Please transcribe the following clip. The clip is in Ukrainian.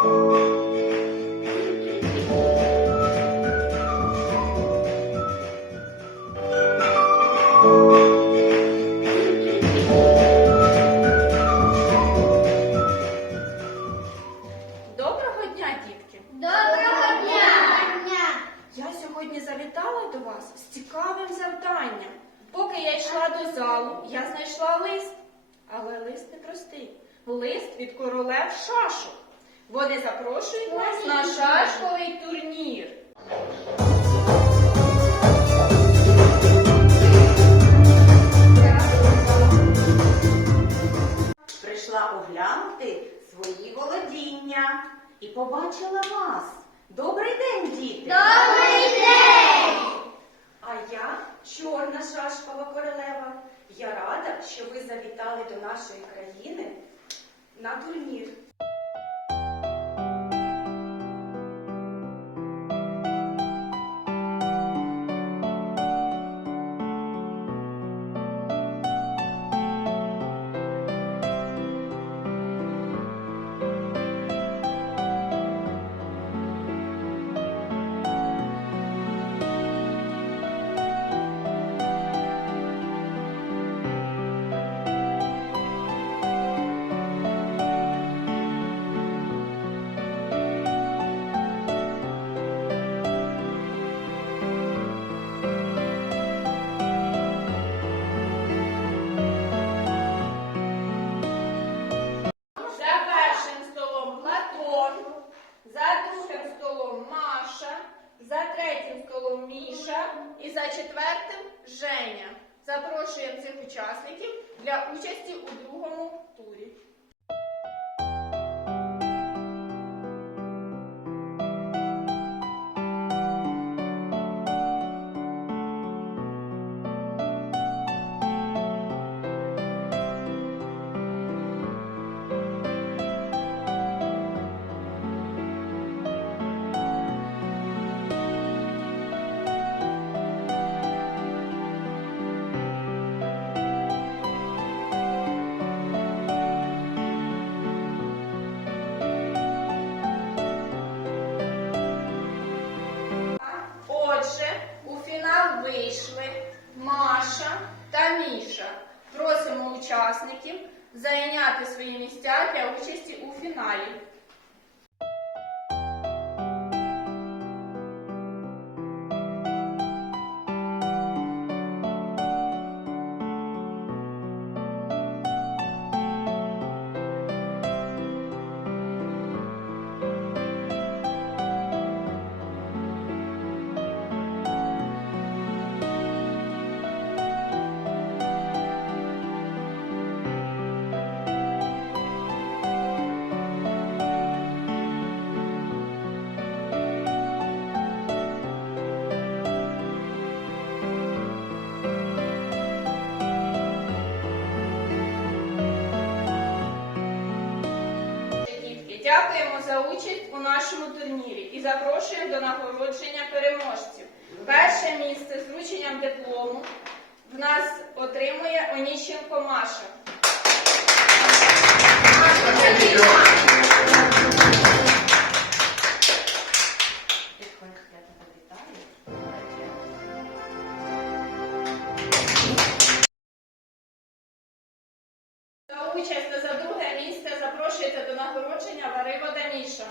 Доброго дня, дітки! Доброго дня! Я сьогодні завітала до вас з цікавим завданням. Поки я йшла до залу, я знайшла лист. Але лист не простий. Лист від королев шашок. Вони запрошують нас на шашковий турнір. Прийшла оглянути свої володіння і побачила вас. Добрий день, діти! Добрий день! А я чорна шашкова королева. Я рада, що ви завітали до нашої країни на турнір. Запрошуємо цих учасників для участі у другому турі. Учасників зайняти свої місця для участі у фіналі. Дякуємо за участь у нашому турнірі і запрошуємо до нагородження переможців. Перше місце з врученням диплому в нас отримує Оніщенко Маша. Та участь та за друге місце запрошується до нагородження варива Даніша.